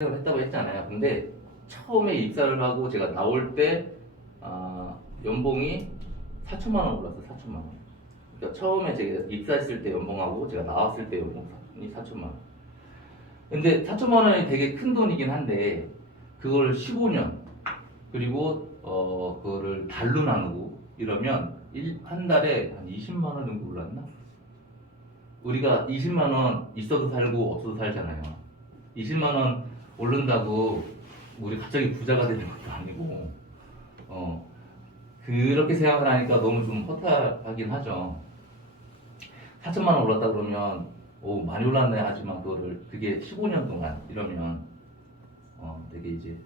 했다고 했잖아요. 근데 처음에 입사를 하고 제가 나올 때 연봉이 4천만 원 올랐어요. 4천만 원. 그러니까 처음에 제가 입사했을 때 연봉하고 제가 나왔을 때 연봉이 4천만 원. 근데 4천만 원이 되게 큰 돈이긴 한데 그걸 15년 그리고 그거를 달로 나누고 이러면 한 달에 한 20만 원 정도 올랐나? 우리가 20만 원 있어도 살고 없어도 살잖아요. 20만 원 오른다고 우리 갑자기 부자가 되는 것도 아니고 그렇게 생각을 하니까 너무 좀 허탈하긴 하죠. 4천만 원 올랐다 그러면 오 많이 올랐네 하지만 그게 15년 동안 이러면 되게 이제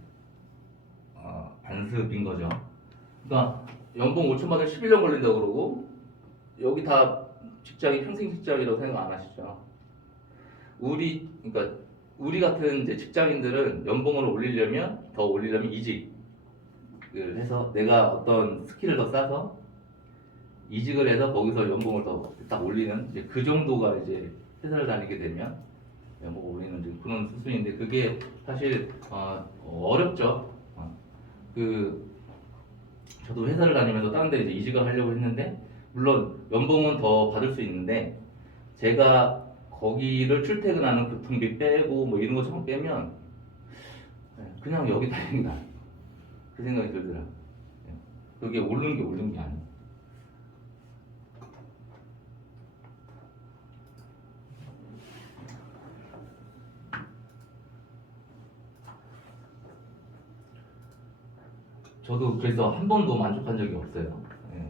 안습인 거죠. 그러니까 연봉 5천 받을 11년 걸린다고 그러고 여기 다 직장이 평생 직장이라고 생각 안 하시죠. 그러니까 우리 같은 이제 직장인들은 연봉을 올리려면 더 올리려면 이직을 해서 내가 어떤 스킬을 더 쌓아서 이직을 해서 거기서 연봉을 더 딱 올리는 이제 그 정도가 이제 회사를 다니게 되면 연봉을 올리는 그런 수준인데 그게 사실 어렵죠. 저도 회사를 다니면서 다른 데 이제 이직을 하려고 했는데 물론 연봉은 더 받을 수 있는데 제가 거기를 출퇴근하는 교통비 빼고 뭐 이런 것처럼 빼면 그냥 여기 다니는 게 나아요. 그 생각이 들더라고요. 그게 오른 게 아니에요. 저도 그래서 한 번도 만족한 적이 없어요.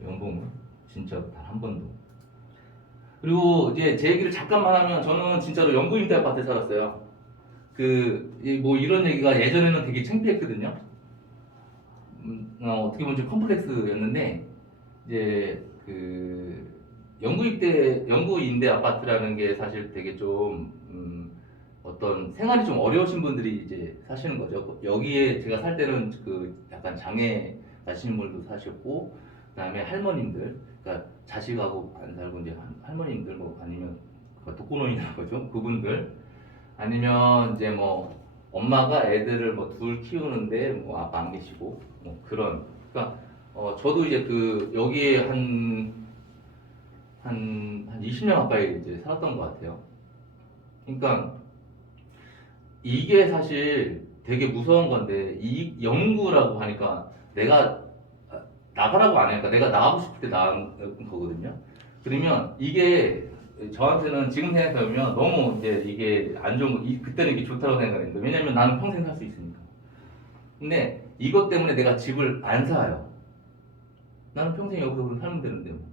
연봉은 진짜 단 한 번도. 그리고 이제 제 얘기를 잠깐만 하면 저는 진짜로 영구임대 아파트에 살았어요. 뭐 이런 얘기가 예전에는 되게 창피했거든요. 어떻게 보면 좀 컴플렉스였는데 이제 영구임대 아파트라는 게 사실 되게 좀 어떤 생활이 좀 어려우신 분들이 이제 사시는 거죠. 여기에 제가 살 때는 약간 장애 가시는 분들도 사셨고, 그다음에 할머님들, 그러니까 자식하고 안 살고 이제 할머님들 뭐 아니면 독거노인이라고 하죠. 그분들 아니면 이제 뭐 엄마가 애들을 뭐 둘 키우는데 뭐 아빠 안 계시고 뭐 그런. 그러니까 저도 이제 여기에 한 20년 가까이 이제 살았던 것 같아요. 그러니까 이게 사실 되게 무서운 건데 이 연구라고 하니까 내가 나가라고 안 하니까 내가 나가고 싶을 때 나간 거거든요. 그러면 이게 저한테는 지금 생각해보면 너무 이제 이게 안 좋은 거, 그때는 이게 좋다고 생각했는데 왜냐면 나는 평생 살 수 있으니까. 근데 이것 때문에 내가 집을 안 사요. 나는 평생 여기서 살면 되는데 뭐.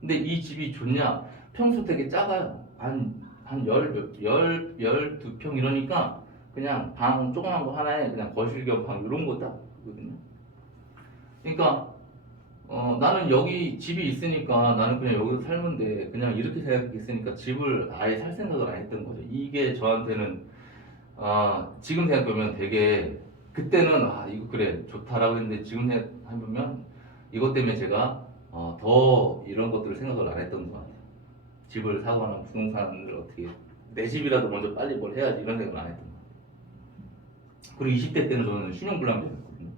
근데 이 집이 좋냐? 평수 되게 작아요. 한 12평 이러니까 그냥 방 조그만 거 하나에 그냥 거실 겸 방 이런 거 딱 있거든요. 그러니까 나는 여기 집이 있으니까 나는 그냥 여기서 살면 돼. 그냥 이렇게 생각했으니까 집을 아예 살 생각을 안 했던 거죠. 이게 저한테는 지금 생각해보면 되게 그때는 이거 그래 좋다라고 했는데 지금 생각해보면 이것 때문에 제가 더 이런 것들을 생각을 안 했던 것 같아요. 집을 사거나 부동산을 어떻게 내 집이라도 먼저 빨리 뭘 해야지 이런 생각을 안 했던 것 같아요. 그리고 20대 때는 저는 신용불량자였거든요.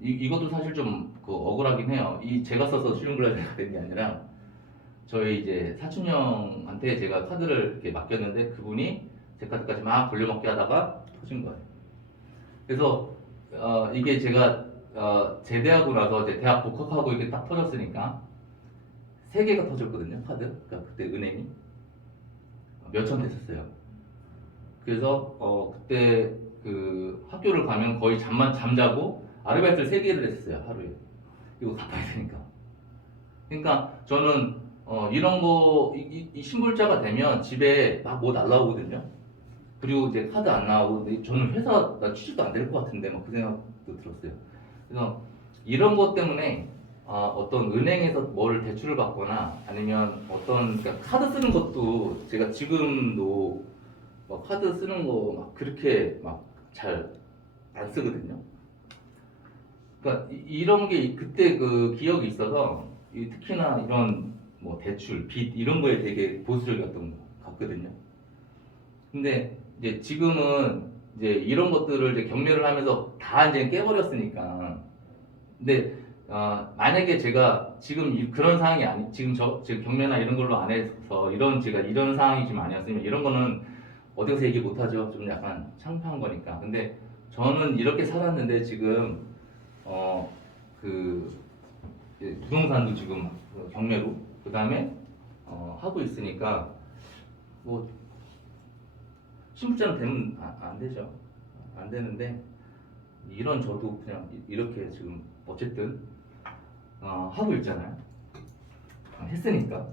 이것도 사실 좀 억울하긴 해요. 제가 써서 신용불량자가 된 게 아니라 저희 이제 사촌 형한테 제가 카드를 이렇게 맡겼는데 그분이 제 카드까지 막 돌려먹기 하다가 터진 거예요. 그래서 이게 제가 제대하고 나서 이제 대학 복학하고 이렇게 딱 터졌으니까 세 개가 터졌거든요, 카드. 그러니까 그때 은행이 몇천 됐었어요. 그래서 그때 학교를 가면 거의 잠자고 아르바이트를 세 개를 했어요, 하루에. 이거 갚아야 되니까. 그러니까 저는 이런 거 이 신불자가 되면 집에 막 뭐 날라오거든요. 그리고 이제 카드 안 나오고 저는 회사 나 취직도 안 될 것 같은데 막 그 생각도 들었어요. 그래서 이런 것 때문에 어떤 은행에서 뭘 대출을 받거나 아니면 그러니까 카드 쓰는 것도 제가 지금도 카드 쓰는 거 막 그렇게 막 잘 안 쓰거든요. 그러니까 이런 게 그때 기억이 있어서 특히나 이런 뭐 대출, 빚 이런 거에 되게 보수적이었던 것 같거든요. 근데 이제 지금은 이제 이런 것들을 이제 경매를 하면서 다 이제 깨버렸으니까. 근데 만약에 제가 지금 그런 상황이 아니 지금 경매나 이런 걸로 안 해서 제가 이런 상황이 지금 아니었으면 이런 거는 어디 가서 얘기 못 하죠. 좀 약간 창피한 거니까. 근데 저는 이렇게 살았는데 지금 그 부동산도 지금 경매로 그다음에 하고 있으니까 뭐 신분증 되면 안 되죠. 안 되는데 이런 저도 그냥 이렇게 지금 어쨌든 하고 있잖아요. 했으니까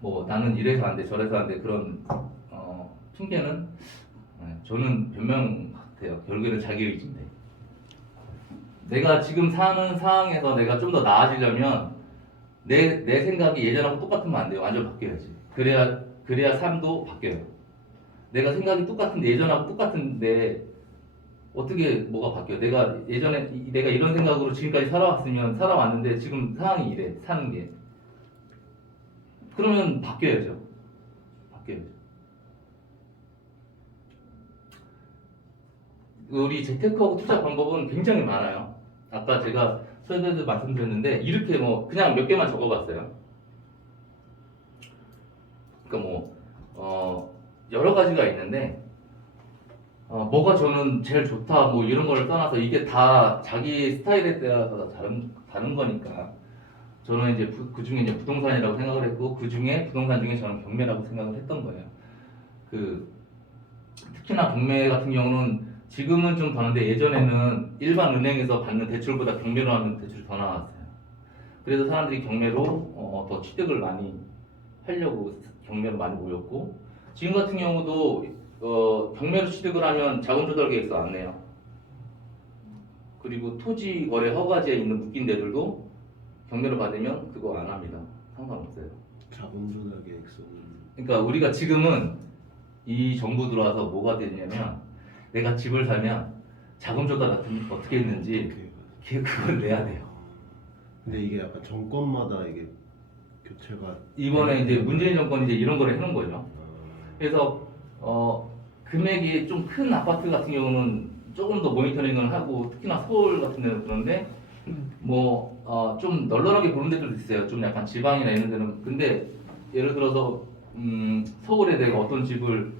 뭐 나는 이래서 안 돼, 저래서 안 돼 그런 핑계는 저는 변명 같아요. 결국에는 자기 의지인데 내가 지금 사는 상황에서 내가 좀 더 나아지려면 내 생각이 예전하고 똑같으면 안 돼요. 완전 바뀌어야지. 그래야 삶도 바뀌어요. 내가 생각이 똑같은데 예전하고 똑같은데 어떻게 뭐가 바뀌어? 내가 예전에 내가 이런 생각으로 지금까지 살아왔는데 지금 상황이 이래 사는 게 그러면 바뀌어야죠. 바뀌어야죠. 우리 재테크하고 투자 방법은 굉장히 많아요. 아까 제가 서두에도 말씀드렸는데 이렇게 뭐 그냥 몇 개만 적어봤어요. 그러니까 여러 가지가 있는데 뭐가 저는 제일 좋다 뭐 이런 거를 떠나서 이게 다 자기 스타일에 따라서 다른 거니까 저는 이제 그 중에 이제 부동산이라고 생각을 했고 그 중에 부동산 중에 저는 경매라고 생각을 했던 거예요. 특히나 경매 같은 경우는 지금은 좀 더는데 예전에는 일반 은행에서 받는 대출보다 경매로 하는 대출이 더 나왔어요. 그래서 사람들이 경매로 더 취득을 많이 하려고 경매로 많이 모였고 지금 같은 경우도 경매로 취득을 하면 자금조달 계획서 안 내요. 그리고 토지 거래 허가지에 있는 묶인 데들도 경매로 받으면 그거 안 합니다. 상관없어요. 자금조달 계획서는 그러니까 우리가 지금은 이 정부 들어와서 뭐가 되냐면 내가 집을 사면 자금조달 어떻게 했는지 그걸 내야 돼요. 근데 이게 약간 정권마다 이게 교체가 이번에 이제 문재인 정권이 이제 이런 걸 해놓은 거죠. 그래서 금액이 좀 큰 아파트 같은 경우는 조금 더 모니터링을 하고 특히나 서울 같은 데는 그런데 좀 널널하게 보는 데도 있어요. 좀 약간 지방이나 이런 데는 근데 예를 들어서 서울에 내가 어떤 집을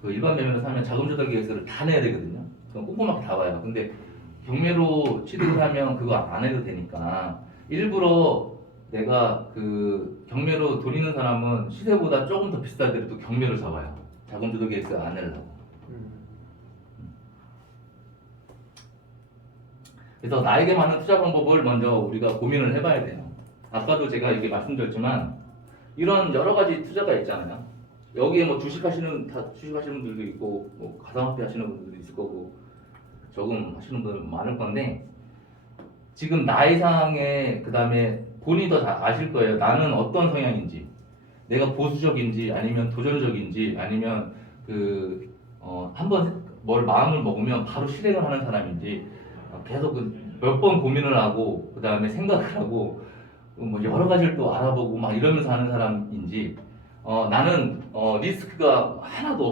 그 일반 매매로 사면 자금조달 계획서를 다 내야 되거든요. 그럼 꼼꼼하게 다 봐요. 근데 경매로 취득을 하면 그거 안 해도 되니까 일부러 내가 그 경매로 돈 있는 사람은 시세보다 조금 더 비싸더라도 경매로 잡아요. 자금조달 계획서 안 내려고. 그래서 나에게 맞는 투자 방법을 먼저 우리가 고민을 해봐야 돼요. 아까도 제가 이게 말씀드렸지만 이런 여러 가지 투자가 있잖아요. 여기에 뭐 주식하시는 분들도 있고 뭐 가상화폐 하시는 분들도 있을 거고 저금 하시는 분들 많을 건데 지금 나이 상황에 그 다음에 본인이 더 잘 아실 거예요. 나는 어떤 성향인지 내가 보수적인지 아니면 도전적인지 아니면 한번 뭘 마음을 먹으면 바로 실행을 하는 사람인지 계속 몇 번 고민을 하고 그 다음에 생각을 하고 뭐 여러 가지를 또 알아보고 막 이러면서 하는 사람인지 나는 리스크가 하나도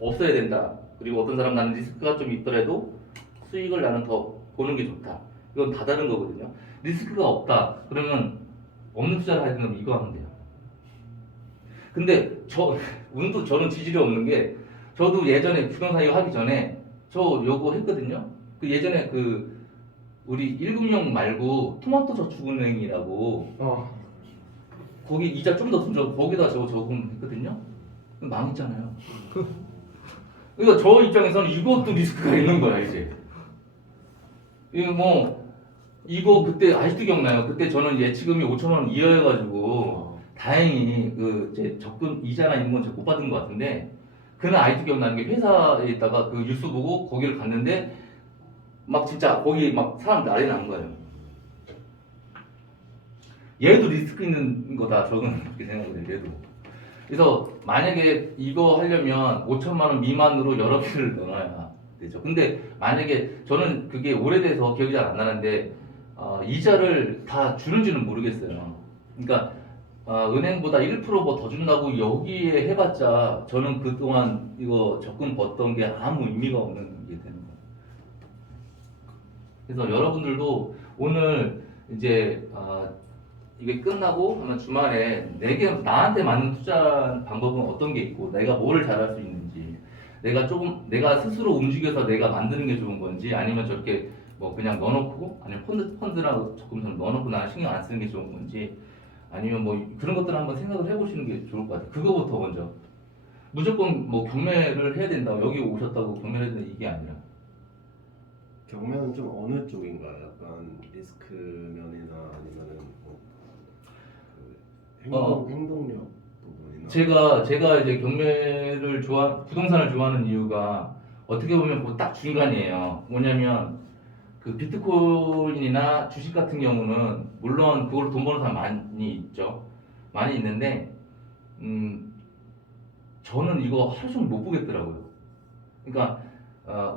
없어야 된다. 그리고 어떤 사람 나는 리스크가 좀 있더라도 수익을 나는 더 보는 게 좋다. 이건 다 다른 거거든요. 리스크가 없다. 그러면 없는 투자를 해야 되면 이거 하면 돼요. 근데 저는 지질이 없는 게 저도 예전에 부동산 이거 하기 전에 저 요거 했거든요. 그 예전에 우리 1금융 말고 토마토 저축은행이라고 거기 이자 좀 더 줘 거기다 저금했거든요. 망했잖아요. 그러니까 저 입장에서는 이것도 리스크가 있는 거야 이제. 이거 그때 아직도 기억나요. 그때 저는 예치금이 5천만 원 이하여가지고 다행히 제 적금 이자나 이런 건 제가 못 받은 것 같은데 그날 아직도 기억나는 게 회사에 있다가 그 뉴스 보고 거기를 갔는데 막 진짜 거기 막 사람 난리 난 거예요. 얘도 리스크 있는 거다. 저는 그렇게 생각을 해요. 얘도. 그래서 만약에 이거 하려면 5천만 원 미만으로 여러 개를 넣어야 되죠. 근데 만약에 저는 그게 오래돼서 기억이 잘 안 나는데 이자를 다 주는지는 모르겠어요. 그러니까 은행보다 1%뭐 더 준다고 여기에 해봤자 저는 그동안 이거 적금 벌던 게 아무 의미가 없는 게 되는 거예요. 그래서 여러분들도 오늘 이제 이게 끝나고 아마 주말에 내게 나한테 맞는 투자 방법은 어떤 게 있고 내가 뭐를 잘할 수 있는지 내가 스스로 움직여서 내가 만드는 게 좋은 건지 아니면 저렇게 뭐 그냥 넣어놓고 아니면 펀드라고 적금처럼 넣어놓고 나는 신경 안 쓰는 게 좋은 건지 아니면 뭐 그런 것들을 한번 생각을 해보시는 게 좋을 것 같아요. 그거부터 먼저 무조건 뭐 경매를 해야 된다고 여기 오셨다고 경매를 해야 된다 이게 아니라 경매는 좀 어느 쪽인가요? 약간 리스크 면이나 아니면은 그 행동력 부분이나 제가 이제 경매를 부동산을 좋아하는 이유가 어떻게 보면 그 딱 중간이에요. 뭐냐면 그 비트코인이나 주식 같은 경우는 물론 그걸로 돈 버는 사람 많이 있죠. 많이 있는데 저는 이거 하루 종일 못 보겠더라고요. 그러니까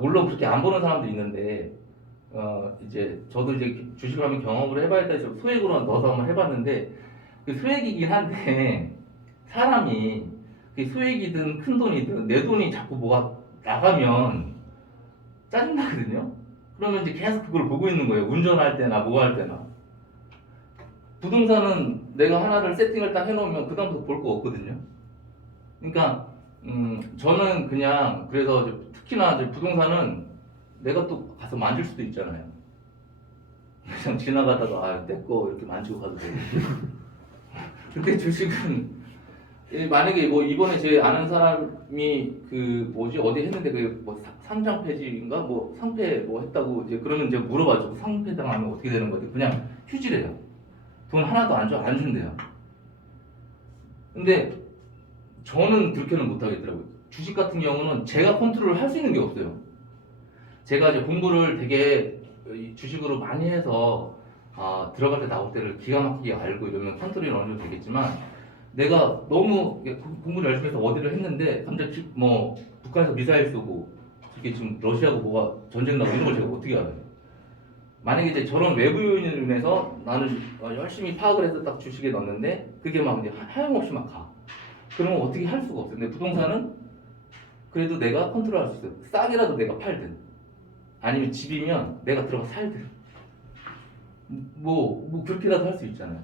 물론 그렇게 안 보는 사람도 있는데 이제 저도 이제 주식을 한번 경험을 해봐야 돼서 소액으로 넣어서 한번 해봤는데 그 소액이긴 한데 사람이 그 소액이든 큰 돈이든 내 돈이 자꾸 뭐가 나가면 짜증나거든요. 그러면 이제 계속 그걸 보고 있는 거예요. 운전할 때나 뭐 할 때나. 부동산은 내가 하나를 세팅을 딱 해놓으면 그다음부터 볼 거 없거든요. 그러니까 저는 그냥 그래서 이제 특히나 이제 부동산은 내가 또 가서 만질 수도 있잖아요. 그냥 지나가다가 내 거 이렇게 만지고 가도 되고. 근데 주식은 만약에 뭐 이번에 제 아는 사람이 그 뭐지 어디 했는데 그 뭐 상장 폐지인가 뭐 상폐 뭐 했다고 이제 그러면 이제 물어봐주고 상폐 당하면 어떻게 되는 거지? 그냥 휴지래요. 돈 하나도 안 준대요. 근데 저는 그렇게는 못 하겠더라고요. 주식 같은 경우는 제가 컨트롤을 할 수 있는 게 없어요. 제가 이제 공부를 되게 주식으로 많이 해서 들어갈 때 나올 때를 기가 막히게 알고 이러면 컨트롤이 어느 정도 되겠지만 내가 너무 공부를 열심히 해서 어디를 했는데 갑자기 뭐 북한에서 미사일 쏘고 이게 지금 러시아하고 뭐가 전쟁 나고 이런 걸 제가 어떻게 알아요? 만약에 이제 저런 외부 요인으로 인해서 나는 열심히 파악을 해서 딱 주식에 넣었는데 그게 막 이제 하염없이 막 가. 그러면 어떻게 할 수가 없어요. 근데 부동산은 그래도 내가 컨트롤할 수 있어요. 싸게라도 내가 팔든 아니면 집이면 내가 들어가 살든 뭐 그렇게라도 할 수 있잖아요.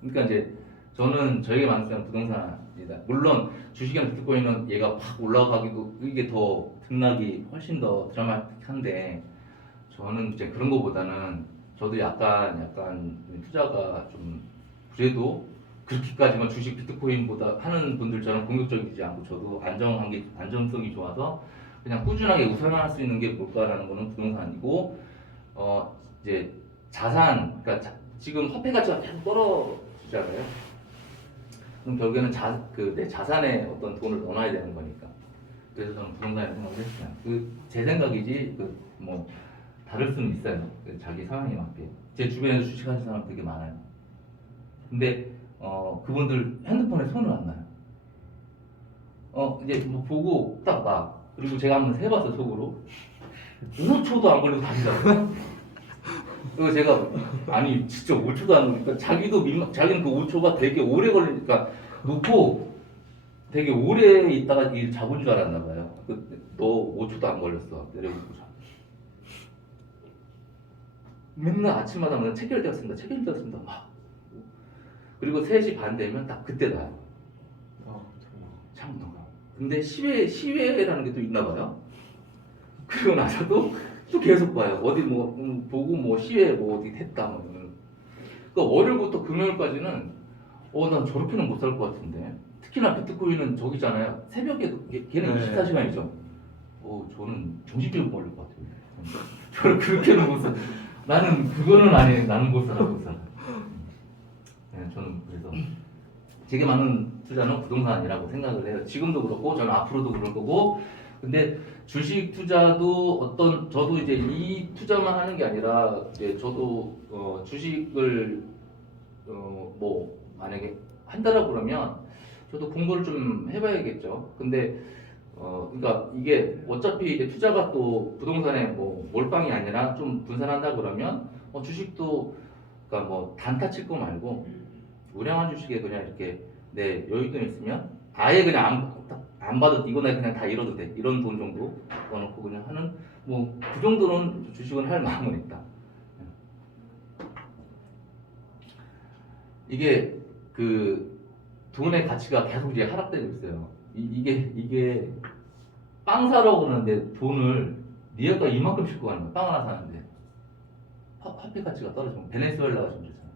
그러니까 이제 저는 저에게 맞는 수는 부동산이다. 물론 주식이나 비트코인은 얘가 확 올라가기도 이게 더 등락이 훨씬 더 드라마틱한데 저는 이제 그런 거보다는 저도 약간 투자가 좀 그래도 그렇게까지만 주식 비트코인보다 하는 분들처럼 공격적이지 않고 저도 안정성이 좋아서 그냥 꾸준하게 우선할 수 있는 게 뭘까라는 거는 부동산이고 이제 자산 그러니까 지금 화폐 가치가 계속 떨어지잖아요. 그럼 결국에는 내 자산에 어떤 돈을 넣어놔야 되는 거니까. 그래서 저는 부동산이라고 생각을 했어요. 제 생각이지 뭐 다를 수는 있어요. 자기 상황에 맞게. 제 주변에도 주식하는 사람 되게 많아요. 근데 그분들 핸드폰에 손을 안 놔요. 이제 뭐 보고 딱 놔. 그리고 제가 한번 해봤어 속으로. 5초도 안 걸리고 다니더라고요. 그리고 제가 아니 진짜 5초도 안 걸리니까 자기는 그 5초가 되게 오래 걸리니까 놓고 되게 오래 있다가 일 잡은 줄 알았나 봐요. 너 5초도 안 걸렸어. 내려오고 자. 맨날 아침마다 뭐 체결되었습니다. 막. 그리고 3시 반 되면 딱 그때 나요. 참 너무. 근데 시외라는 게 또 있나 봐요. 그리고 나서도 또 계속 봐요. 어디 뭐 보고 뭐 시외 뭐 어디 됐다 뭐. 그러니까 월요일부터 금요일까지는 난 저렇게는 못 살 것 같은데. 특히나 비트코인은 저기잖아요. 새벽에도 걔는 24시간이죠. 저는 정신병 걸릴 것 같아요. 저를 그렇게는 못 살. 나는 그거는 아니에요. 나는 못 살아. 네, 저는 그래서 제게 맞는 투자는 부동산이라고 생각을 해요. 지금도 그렇고 저는 앞으로도 그럴 거고. 근데 주식 투자도 저도 이제 이 투자만 하는 게 아니라 이제 저도 주식을 뭐 만약에 한다라고 그러면 저도 공부를 좀 해봐야겠죠. 근데 그러니까 이게 어차피 이제 투자가 또 부동산에 뭐 몰빵이 아니라 좀 분산한다 그러면 주식도 그러니까 뭐 단타 칠 거 말고 우량한 주식에 그냥 이렇게 내 여윳돈 있으면 아예 그냥 안 받아도 이거 나 그냥 다 잃어도 돼 이런 돈 정도 넣어놓고 그냥 하는 뭐 그 정도는 주식은 할 마음은 있다. 이게 그 돈의 가치가 계속 이제 하락되고 있어요. 이게 빵 사러 그러는데 돈을 니가 이만큼 싣고 가는 거야. 빵 하나 사는데 화폐 가치가 떨어지면 베네수엘라가 좀 그렇잖아.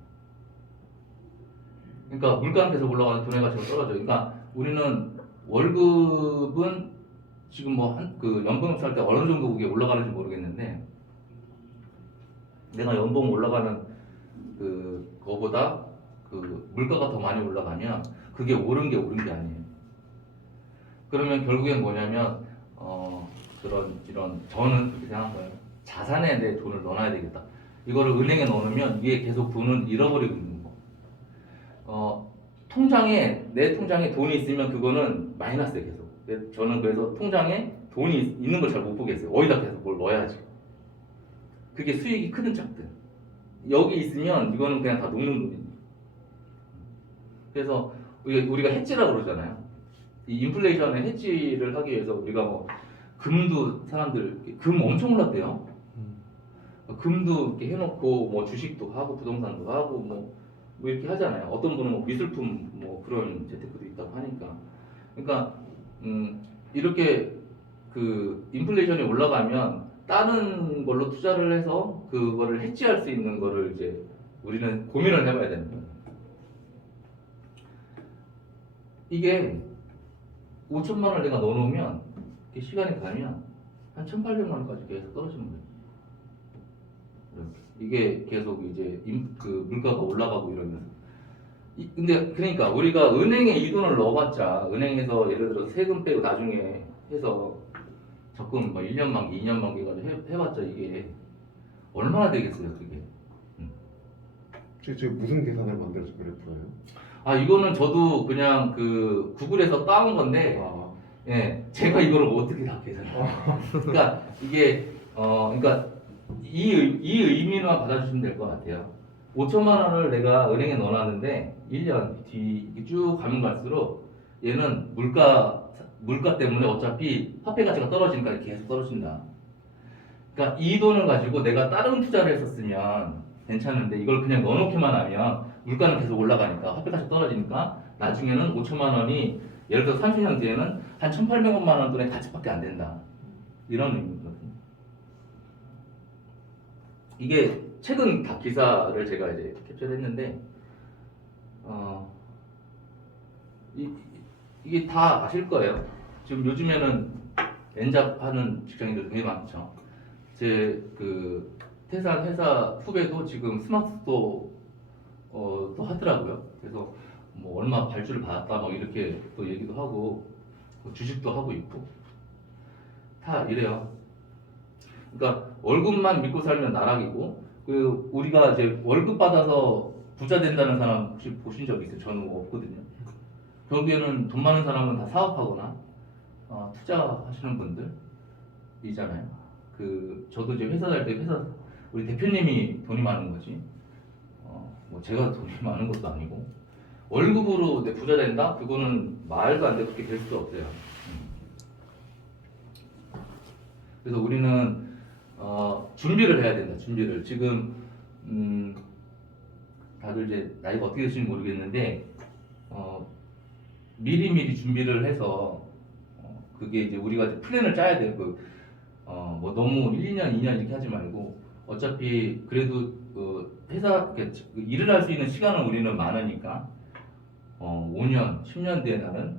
그러니까 물가는 계속 올라가는 돈의 가치가 떨어져. 그러니까 우리는 월급은 지금 뭐 그 연봉 살 때 어느 정도 그게 올라가는지 모르겠는데 내가 연봉 올라가는 그 거보다 그 물가가 더 많이 올라가면 그게 옳은 게 아니에요. 그러면 결국엔 뭐냐면 이런 저는 그렇게 생각한 거예요. 자산에 내 돈을 넣어놔야 되겠다. 이거를 은행에 넣어놓으면 이게 계속 돈을 잃어버리고 있는 거. 내 통장에 돈이 있으면 그거는 마이너스에 계속. 저는 그래서 통장에 돈이 있는 걸 잘 못 보겠어요. 어디다 계속 뭘 넣어야지. 그게 수익이 크든 작든. 여기 있으면 이거는 그냥 다 녹는 돈이에요. 그래서 우리가 해지라고 그러잖아요. 이 인플레이션의 해지를 하기 위해서 우리가 뭐 금도 사람들 금 엄청 올랐대요. 금도 이렇게 해놓고 뭐 주식도 하고 부동산도 하고 뭐 이렇게 하잖아요. 어떤 분은 뭐 미술품 뭐 그런 재테크도 있다고 하니까. 그러니까 이렇게 그 인플레이션이 올라가면 다른 걸로 투자를 해서 그거를 해지할 수 있는 거를 이제 우리는 고민을 해봐야 되는 거예요. 이게 5천만 원을 내가 넣어놓으면 시간이 가면 한 1,800만 원까지 계속 떨어지는 거예요. 이게 계속 이제 그 물가가 올라가고 이러면 근데 그러니까 우리가 은행에 이 돈을 넣어봤자 은행에서 예를 들어서 세금 빼고 나중에 해서 적금 뭐 1년 만기, 2년 만기 가지고 해봤자 이게 얼마나 되겠어요, 그게. 지금 무슨 계산을 만들어서 그래프예요? 이거는 저도 그냥 그 구글에서 따온 건데 예, 제가 이거를 어떻게 다 계산해요? 그러니까 이게 그러니까 이 의미만 받아주시면 될 것 같아요. 5천만 원을 내가 은행에 넣어놨는데 1년 뒤 쭉 가면 갈수록 얘는 물가 때문에 어차피 화폐 가치가 떨어지니까 계속 떨어진다. 그러니까 이 돈을 가지고 내가 다른 투자를 했었으면 괜찮은데 이걸 그냥 넣어놓기만 하면 물가는 계속 올라가니까 화폐 가치가 떨어지니까 나중에는 5천만 원이 예를 들어 30년 뒤에는 한 1,800만 원 돈의 가치밖에 안 된다. 이런 의미거든요. 이게 최근 다 기사를 제가 이제 캡처를 했는데 이게 다 아실 거예요. 지금 요즘에는 엔잡하는 직장인들 되게 많죠. 제 그 퇴사한 회사 후배도 지금 스마트도 또 하더라고요. 그래서 뭐 얼마 발주를 받았다 뭐 이렇게 또 얘기도 하고 주식도 하고 있고 다 이래요. 그러니까 월급만 믿고 살면 나락이고 그 우리가 이제 월급 받아서 부자 된다는 사람 혹시 보신 적 있어요? 저는 없거든요. 결국에는 돈 많은 사람은 다 사업하거나 투자하시는 분들이잖아요. 그 저도 이제 회사 다닐 때 우리 대표님이 돈이 많은 거지. 뭐 제가 돈이 많은 것도 아니고 월급으로 내 부자 된다? 그거는 말도 안 돼. 그렇게 될 수도 없어요. 그래서 우리는 준비를 해야 된다. 준비를 지금 다들 이제 나이가 어떻게 되시는지 모르겠는데 미리 준비를 해서 그게 이제 우리가 이제 플랜을 짜야 돼요. 뭐 너무 1, 2년, 2년 이렇게 하지 말고 어차피 그래도 회사 일을 할 수 있는 시간은 우리는 많으니까 5년, 10년 뒤에 나는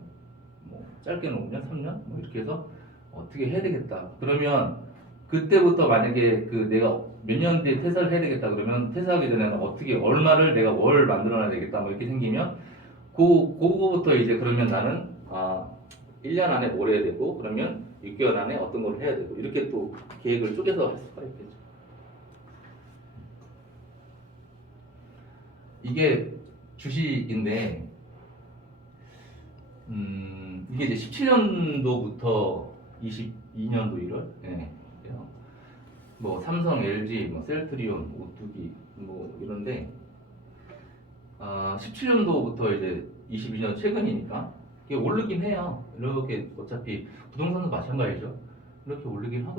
뭐 짧게는 5년, 3년 뭐 이렇게 해서 어떻게 해야 되겠다. 그러면 그때부터 만약에 그 내가 몇 년 뒤에 퇴사를 해야 되겠다 그러면 퇴사하기 전에는 어떻게 얼마를 내가 뭘 만들어놔야 되겠다 뭐 이렇게 생기면 그거부터 이제 그러면 나는 1년 안에 뭘 해야 되고 그러면 6개월 안에 어떤 걸 해야 되고 이렇게 또 계획을 쪼개서 할 수가 있겠죠. 이게 주식인데 이게 이제 17년도부터 22년도 1월 뭐 삼성, LG, 뭐 셀트리온, 오뚜기 뭐 이런데 17년도부터 이제 22년 최근이니까 이게 오르긴 해요. 이렇게 어차피 부동산도 마찬가지죠. 이렇게 오르긴 하거든요.